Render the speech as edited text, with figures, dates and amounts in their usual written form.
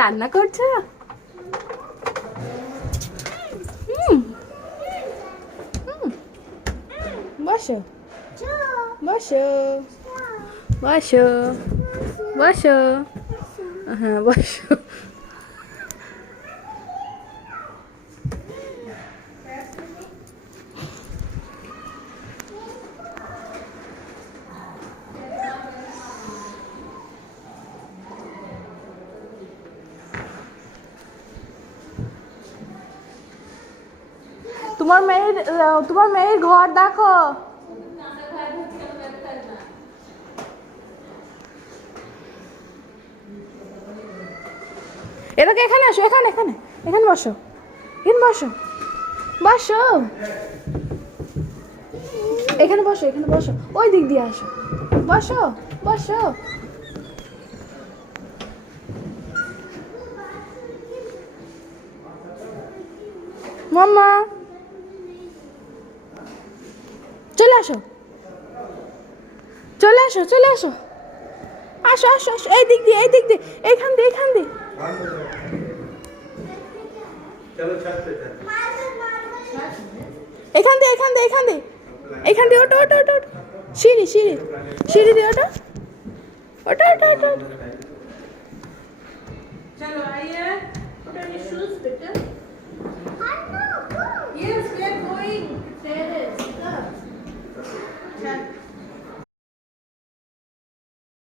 রান্না করছো? বসো বসো বসো বসো, হ্যাঁ বসো। তোমার মেয়ের ঘর দেখো। এটাকে এখানে আসো, এখানে এখানে এখানে বসো, এখানে বসো বসো, এখানে বসো, এখানে বসো, ওই দিক দিয়ে আসো, বসো বসো। মাম্মা চলে আসো, চলে আসো, চলে আসো, আসো আসো আসো, এই দিক দিয়ে, এই দিক দিয়ে, এইখান দিয়ে, এইখান দিয়ে, এখান দিয়ে, এখান দিয়ে, এখান দিয়ে, এখান দিয়ে, ওটা ওটা ওটা ওটা, সিঁড়ি সিঁড়ি সিঁড়ি দিয়ে ওটা ওটা ওটা ওটা। चलो आइए, put on your shoes, better. Yes, we are going. Terrace.